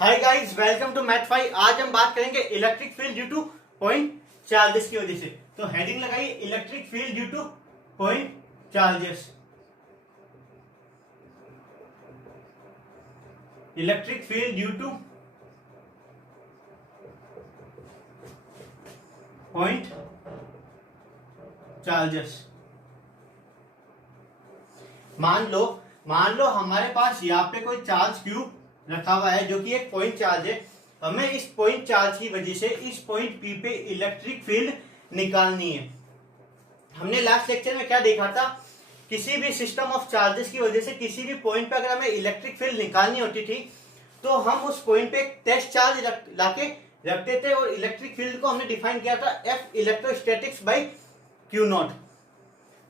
Hi guys, welcome to math five. आज हम बात करेंगे electric field due to point charges की वजह से। तो हेडिंग लगाइए electric field due to point charges. Electric field due to point charges. मान लो हमारे पास यहाँ पे कोई चार्ज क्यूब रखा हुआ है जो कि एक पॉइंट चार्ज है। हमें इस पॉइंट चार्ज की वजह से इस पॉइंट पी पे इलेक्ट्रिक फील्ड निकालनी है। हमने लास्ट लेक्चर में क्या देखा था, किसी भी सिस्टम ऑफ चार्जेस की वजह से किसी भी पॉइंट पे अगर हमें इलेक्ट्रिक फील्ड निकालनी होती थी तो हम उस पॉइंट पे एक टेस्ट चार्ज लाके रखते थे और इलेक्ट्रिक फील्ड को हमने डिफाइन किया था F electrostatics by Q not.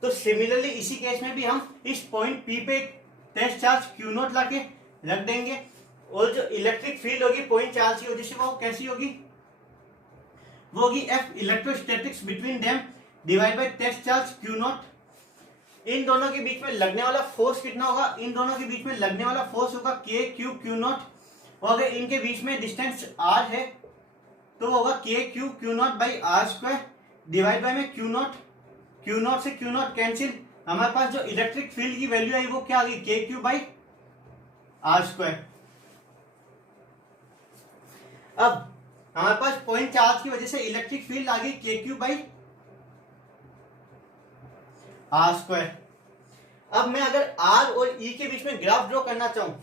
तो सिमिलरली इसी केस में भी हम इस पॉइंट पी पे एक टेस्ट चार्ज क्यू नॉट लाके रख देंगे और जो इलेक्ट्रिक फील्ड होगी पॉइंट चार्ज की वजह से वो कैसी होगी, वो होगी F electrostatics between them divide by test charge Q naught. इन दोनों के बीच में लगने वाला फोर्स कितना होगा, इन दोनों के बीच में लगने वाला फोर्स होगा के क्यू क्यू नॉट। और अगर इनके बीच में डिस्टेंस आर है तो वो होगा K q q naught by r square divide by में क्यू नॉट से क्यू नॉट कैंसिल। हमारे पास जो इलेक्ट्रिक फील्ड की वैल्यू आई वो क्या आ गई, के क्यू बाई आर स्क्वायर। अब हमारे पास पॉइंट चार्ज की वजह से इलेक्ट्रिक फील्ड आ गई के क्यू बाई आर स्क्वायर। अब मैं अगर आर और ई के बीच में ग्राफ ड्रॉ करना चाहूं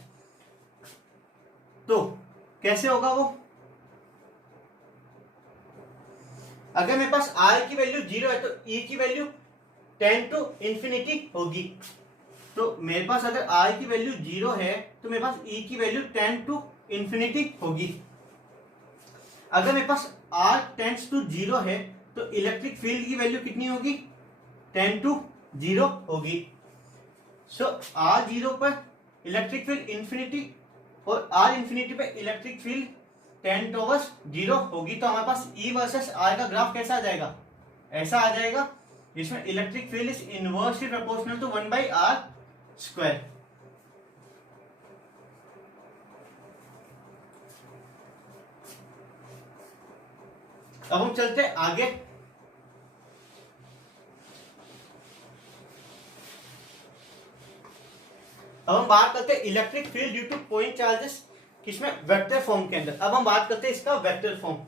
तो कैसे होगा वो, अगर मेरे पास आर की वैल्यू 0 है तो ई की वैल्यू 10 टू इंफिनिटी होगी। तो मेरे पास अगर आर की वैल्यू 0 है तो मेरे पास ई की वैल्यू 10 टू इंफिनिटी होगी। अगर मेरे पास r टेंड्स टू 0 है तो इलेक्ट्रिक फील्ड की वैल्यू कितनी होगी, 10 टू 0 होगी। सो r 0 पर इलेक्ट्रिक फील्ड इंफिनिटी और r इंफिनिटी पे इलेक्ट्रिक फील्ड 10 टूवर्ड्स 0 होगी। तो हमारे पास E वर्सेस R का ग्राफ कैसा आ जाएगा, ऐसा आ जाएगा जिसमें electric field is inversely proportional to 1 by r square. अब हम चलते हैं आगे। अब हम बात करते हैं electric field due to point charges किसमें, वेक्टर फॉर्म के अंदर। अब हम बात करते हैं इसका वेक्टर फॉर्म।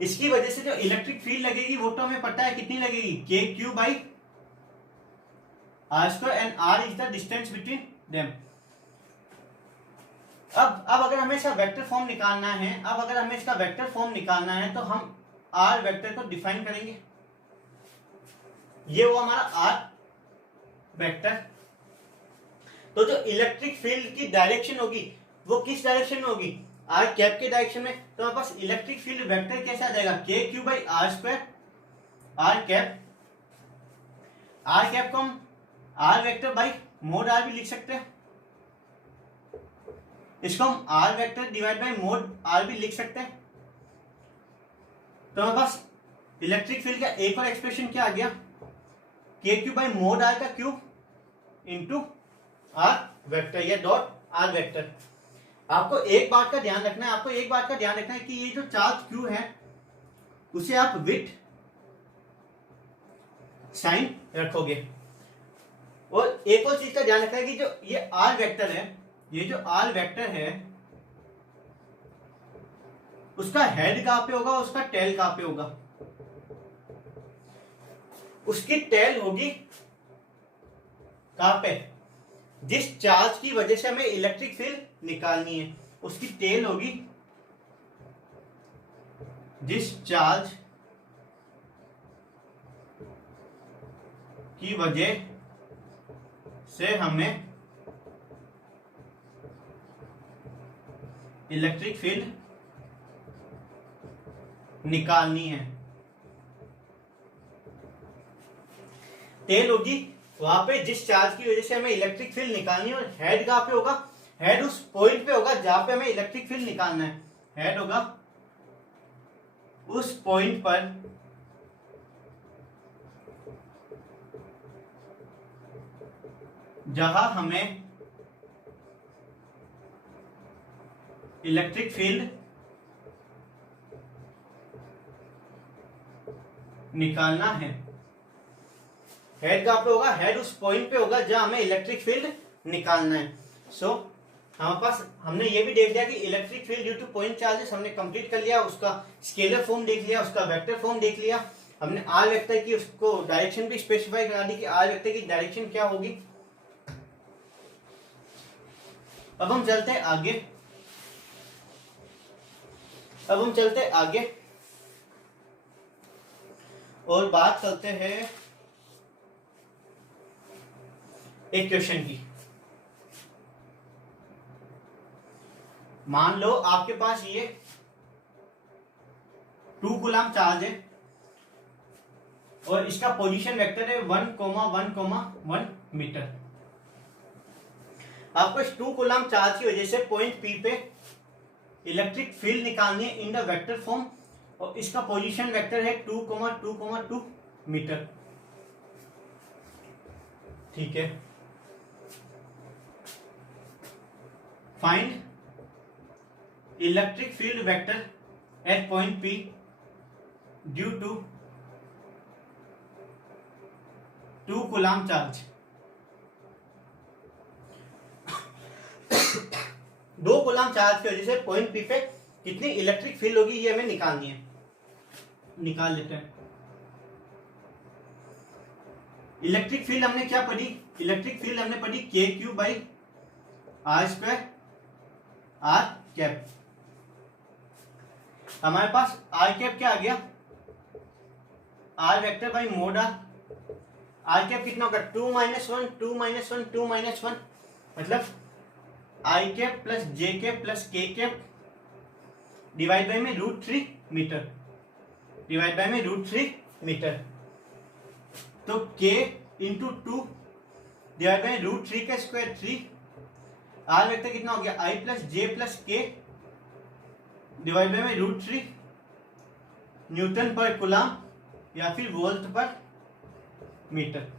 इसकी वजह से जो इलेक्ट्रिक फील्ड लगेगी वो तो हमें पता है कितनी लगेगी, K q by r square and r is the distance between them. अब अगर हमें इसका वेक्टर फॉर्म निकालना है, तो हम आर वेक्टर को डिफाइन करेंगे। ये वो हमारा आर वेक्टर। तो जो इलेक्ट्रिक फील्ड की डायरेक्शन होगी वो किस डायरेक्शन में होगी, आर कैप के डायरेक्शन में। तो हमारे पास इलेक्ट्रिक फील्ड वेक्टर कैसे आ जाएगा, K q by r square r cap को हम r vector by mod r भी लिख सकते हैं। इसको हम r vector divide by mod r भी लिख सकते हैं। तो हमारे पास इलेक्ट्रिक फील्ड का एक और एक्सप्रेशन क्या आ गया, के क्यू बाई मोड आर का क्यूब इंटू आर वेक्टर या डॉट आर वेक्टर। आपको एक बात का ध्यान रखना है, कि ये जो चार्ज क्यू है उसे आप विथ साइन रखोगे। और एक और चीज का ध्यान रखना है कि जो ये आर वेक्टर है, ये जो आर वेक्टर है उसका हेड कहां पे होगा, उसका टेल कहां पे होगा, उसकी टेल होगी कहां पे, जिस चार्ज की वजह से हमें इलेक्ट्रिक फील्ड निकालनी है उसकी टेल होगी जिस चार्ज की वजह से हमें इलेक्ट्रिक फील्ड निकालनी है। टेल होगी वहां पे जिस चार्ज की वजह से हमें इलेक्ट्रिक फील्ड निकालनी है। और हेड कहां पे होगा, हेड उस पॉइंट पे होगा जहां पे हमें इलेक्ट्रिक फील्ड निकालना है। हेड होगा उस पॉइंट पर जहां हमें इलेक्ट्रिक फील्ड निकालना है। हेड कहां पे होगा? हेड उस पॉइंट पे होगा जहां हमें इलेक्ट्रिक फील्ड निकालना है। सो हमारे पास हमने ये भी देख लिया कि electric field due to point charges हमने कंप्लीट कर लिया, उसका स्केलर फॉर्म देख लिया, उसका वेक्टर फॉर्म देख लिया, हमने आर वेक्टर की उसको डायरेक्शन भी स्पेसिफाई करा दी कि आर वेक्टर की डायरेक्शन क्या होगी। अब हम चलते हैं आगे और बात करते हैं एक क्वेश्चन की। मान लो आपके पास ये 2 कूलम चार्ज है और इसका पोजीशन वेक्टर है 1,1,1 मीटर। आपको इस 2 कूलम चार्ज की वजह से पॉइंट पी पे इलेक्ट्रिक फील्ड निकालनी है इन द वेक्टर फॉर्म और इसका पोजीशन वेक्टर है 2,2,2 मीटर। ठीक है, find electric field vector at point P due to 2 coulomb charge. 2 coulomb charge की वजह से पॉइंट P पे कितनी इलेक्ट्रिक फील्ड होगी ये हमें निकालनी है। निकाल लेते हैं। इलेक्ट्रिक फील्ड हमने क्या पढ़ी? इलेक्ट्रिक फील्ड हमने पढ़ी KQ by R square R cap. हमारे पास R कैप क्या आ गया? R vector by mode R cap कितना होगा? 2 - 1 2 - 1 2 - 1 मतलब I cap plus J cap plus K cap divide by में √3 मीटर, डिवाइड बाई में √3 मीटर। तो K इंटू 2 डिवाइड बाई √3 का स्क्वायर 3। R वेक्टर कितना हो गया? I plus J plus K divide by में √3 न्यूटन पर कूलम या फिर वोल्ट पर मीटर।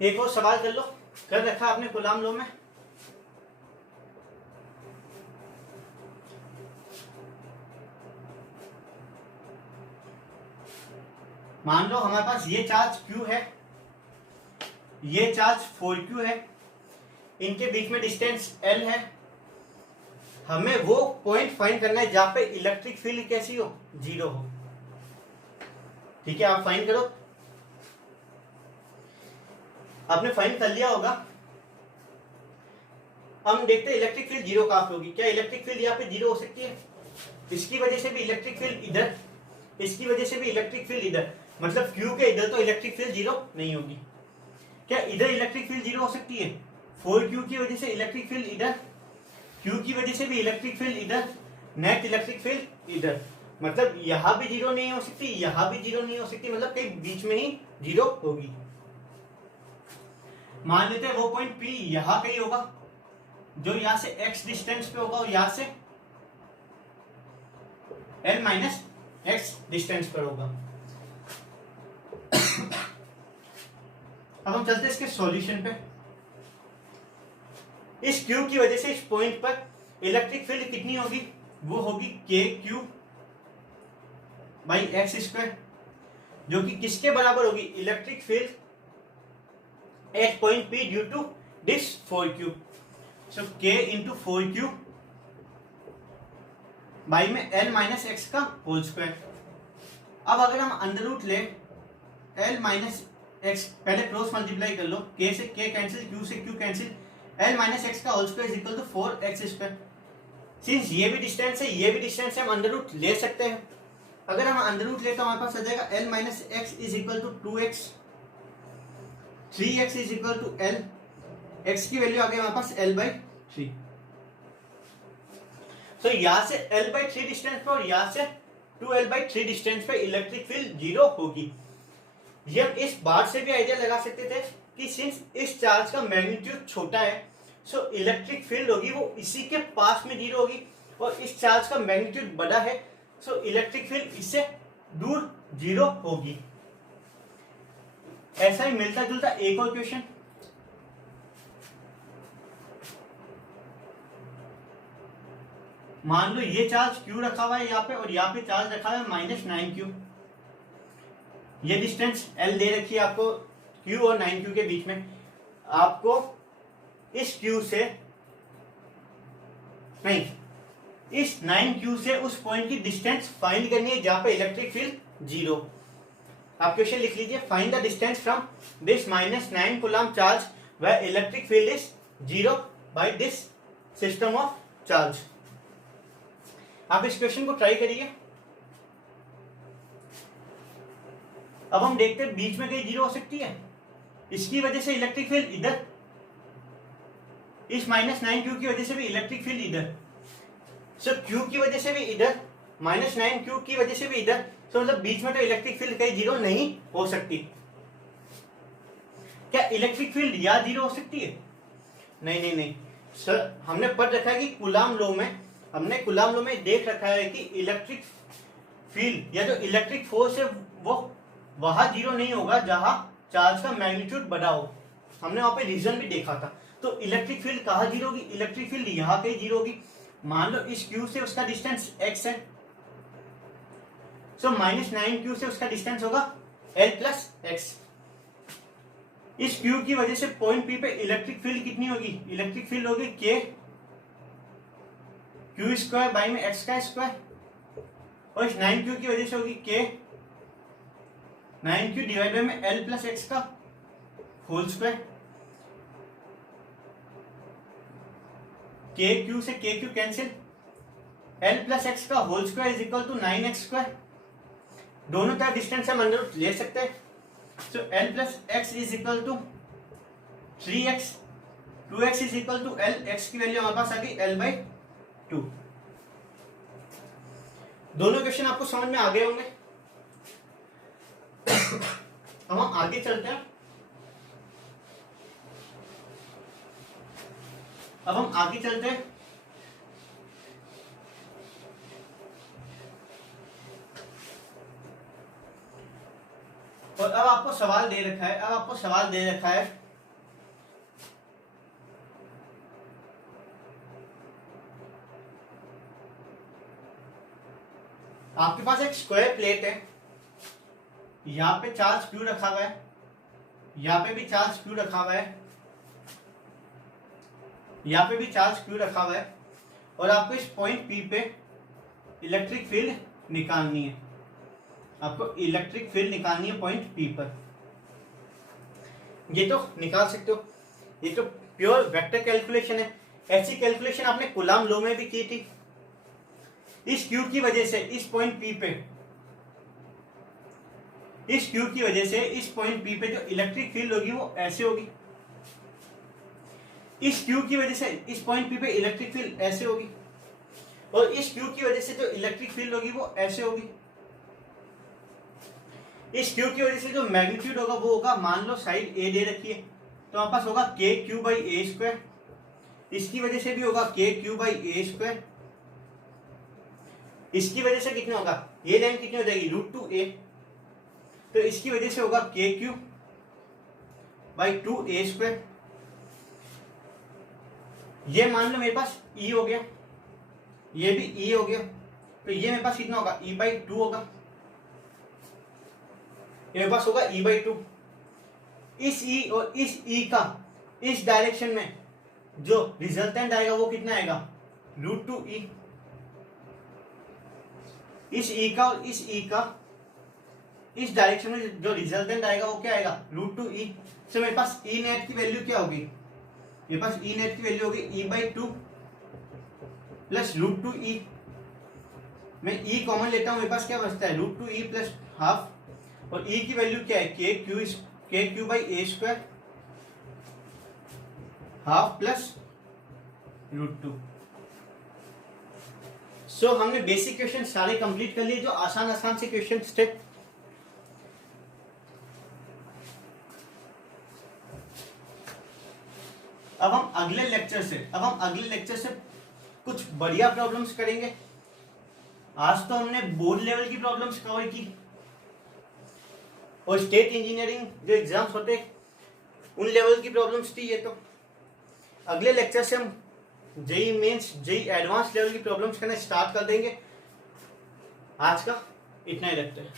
एक और सवाल कर लो, कर रखा आपने कूलम लॉ में। मान लो हमारे पास ये चार्ज Q है, ये चार्ज 4Q है, इनके बीच में डिस्टेंस L है। हमें वो पॉइंट फाइंड करना है जहां पे इलेक्ट्रिक फील्ड कैसी हो? 0 हो। ठीक है, आप फाइंड करो। आपने फाइंड कर लिया होगा। हम देखते हैं इलेक्ट्रिक फील्ड 0 कहां पे होगी। क्या इलेक्ट्रिक फील्ड यहाँ पे 0 हो सकती है? इसकी वजह से भी इलेक्ट्रिक फील्ड इधर, इसकी वजह से भी इलेक्ट्रिक फील्ड इधर, मतलब Q के इधर तो इलेक्ट्रिक फील्ड 0 नहीं होगी। क्या इधर इलेक्ट्रिक फील्ड 0 हो सकती है? 4Q की वजह से इलेक्ट्रिक फील्ड इधर, Q की वजह से भी इलेक्ट्रिक फील्ड इधर, नेट इलेक्ट्रिक फील्ड इधर, मतलब यहां भी 0 नहीं हो सकती, यहां भी 0 नहीं हो सकती, मतलब कहीं बीच में ही 0 होगी। मान लेते हैं वो पॉइंट P यहां कहीं होगा, जो यहां से x डिस्टेंस पे होगा और यहां से L - x डिस्टेंस पर होगा। अब हम चलते हैं इसके सॉल्यूशन पे। इस Q की वजह से इस पॉइंट पर इलेक्ट्रिक फील्ड कितनी होगी? वो होगी KQ बाई x स्क्वायर, जो कि किसके बराबर होगी? Electric field at point P due to this 4Q। So K into 4Q by में L - x का होल स्क्वायर। अब अगर हम अंडर रूट ले L - x, पहले क्रॉस मल्टीप्लाई कर लो, K से K कैंसिल, Q से Q कैंसिल, L - x का whole square is equal to 4x square. Since ये भी डिस्टेंस है, ये भी डिस्टेंस है, हम अंडर रूट ले सकते हैं। अगर हम अंडर रूट ले तो हमारे पास आ जाएगा L - x is equal to 2x, 3x is equal to L, x की वैल्यू आ गई हमारे पास L/3। तो यहां से L/3 डिस्टेंस पे और यहां से 2L/3 डिस्टेंस पे इलेक्ट्रिक फील्ड 0 होगी। ये हम इस बात से भी आइडिया लगा सकते थे कि सिंस इस चार्ज का मैग्नीट्यूड छोटा है, सो इलेक्ट्रिक फील्ड होगी वो इसी के पास में जीरो होगी, और इस चार्ज का मैग्नीट्यूड बड़ा है, सो इलेक्ट्रिक फील्ड इससे दूर जीरो होगी। ऐसा ही मिलता जुलता एक और क्वेश्चन, मान लो ये चार्ज Q रखा हुआ है यहाँ पे, और यहाँ पे चार्ज रखा हुआ है -9Q। ये डिस्टेंस L दे रखी है आपको Q और 9Q के बीच में। आपको इस Q से नहीं, इस 9Q से उस पॉइंट की डिस्टेंस फाइंड करनी है जहां पे इलेक्ट्रिक फील्ड जीरो। आप क्वेश्चन लिख लीजिए, find the distance from this -9 coulomb charge where electric field is zero by this system of charge. आप इस क्वेश्चन को ट्राई करिए। अब हम देखते हैं बीच में कहीं जीरो हो सकती है, इसकी वजह से इलेक्ट्रिक फील्ड इधर, इस -9Q की वजह से भी इलेक्ट्रिक फील्ड इधर, सो Q की वजह से भी इधर, -9Q की वजह से भी इधर, तो मतलब बीच में तो इलेक्ट्रिक फील्ड कहीं जीरो नहीं हो सकती। क्या इलेक्ट्रिक फील्ड या जीरो हो सकती है? नहीं नहीं नहीं सर, हमने पढ़ रखा है कि कूलम लॉ में, हमने कूलम लॉ में देख रखा है कि इलेक्ट्रिक फील्ड या जो इलेक्ट्रिक फोर्स है वो वहां जीरो नहीं होगा जहां चार्ज का मैग्नीट्यूड बड़ा हो। हमने वहां पे रीजन भी देखा था। तो इलेक्ट्रिक फील्ड कहाँ जीरो होगी? इलेक्ट्रिक फील्ड यहाँ कहीं जीरो होगी। मान लो इस Q से उसका डिस्टेंस x है, सो -9Q से उसका डिस्टेंस होगा L प्लस x। इस Q की वजह से पॉइंट P पे इलेक्ट्रिक फील्ड कितनी होगी? इलेक्ट्रिक फील्ड होगी K Q स्क्वायर बाई में x का स्क्वायर, और इस 9Q की वजह से होगी K 9Q डिवाइड बाई में L प्लस x का होल स्क्वायर। KQ से KQ cancel, L plus x का whole square is equal to 9x square. दोनों तरफ डिस्टेंस हम अंडर रूट ले सकते हैं, so L plus x is equal to 3x, 2x is equal to L, x की value हमारे पास आ गई L बाई 2। दोनों क्वेश्चन आपको समझ में आ गए होंगे। अब हम आगे चलते हैं। अब हम आगे चलते हैं। और अब आपको सवाल दे रखा है, आपके पास एक स्क्वायर प्लेट है, यहां पे चार्ज Q रखा हुआ है, यहां पे भी चार्ज Q रखा हुआ है, यहां पे भी चार्ज Q रखा हुआ है, और आपको इस पॉइंट P पे इलेक्ट्रिक फील्ड निकालनी है। आपको इलेक्ट्रिक फील्ड निकालनी है पॉइंट P पर। ये तो निकाल सकते हो, ये तो प्योर वेक्टर कैलकुलेशन है। ऐसी कैलकुलेशन आपने कूलम लॉ में भी की थी। इस Q की वजह से इस पॉइंट P पे, इस Q की वजह से इस पॉइंट P पे जो इलेक्ट्रिक फील्ड होगी वो ऐसे होगी। इस Q की वजह से इस पॉइंट P पे इलेक्ट्रिक फील्ड ऐसे होगी, और इस Q की वजह से जो इलेक्ट्रिक फील्ड होगी वो ऐसे होगी। इस Q की वजह से जो मैग्नीट्यूड होगा वो होगा, मान लो साइड A दे रखी है, तो हमारे पास होगा KQ बाई ए स्क्वायर। इसकी वजह से भी होगा KQ बाई ए स्क्वायर। इसकी वजह से कितना होगा? ये लाइन कितनी हो जाएगी? √2a। तो इसकी वजह से होगा KQ बाई 2a स्क्वायर। ये मान लो मेरे पास E हो गया, ये भी E हो गया, तो ये मेरे पास कितना होगा? E बाई 2 होगा। मेरे पास होगा E बाई 2। इस E और इस E का इस डायरेक्शन में जो रिजल्टेंट आएगा वो कितना आएगा? √2e। इस E का और इस E का इस डायरेक्शन में जो रिजल्टेंट आएगा वो क्या आएगा? √2e। तो मेरे पास E नेट की वैल्यू क्या होगी? मेरे पास E नेट की वैल्यू होगी E बाई 2 प्लस √2e। मैं E कॉमन लेता हूं, मेरे पास क्या बचता है? √2e प्लस हाफ, और E की वैल्यू क्या है? KQ by A square half plus √2। सो हमने बेसिक क्वेश्चन सारे कंप्लीट कर लिए, जो आसान से क्वेश्चन थे। अब हम अगले लेक्चर से कुछ बढ़िया प्रॉब्लम्स करेंगे। आज तो हमने बोर्ड लेवल की प्रॉब्लम्स कवर की और स्टेट इंजीनियरिंग जो एग्जाम्स होते उन लेवल की प्रॉब्लम्स थी ये। तो अगले लेक्चर से हम JEE Mains JEE Advanced level की प्रॉब्लम्स करना स्टार्ट कर देंगे। आज का इतना ही रखते हैं।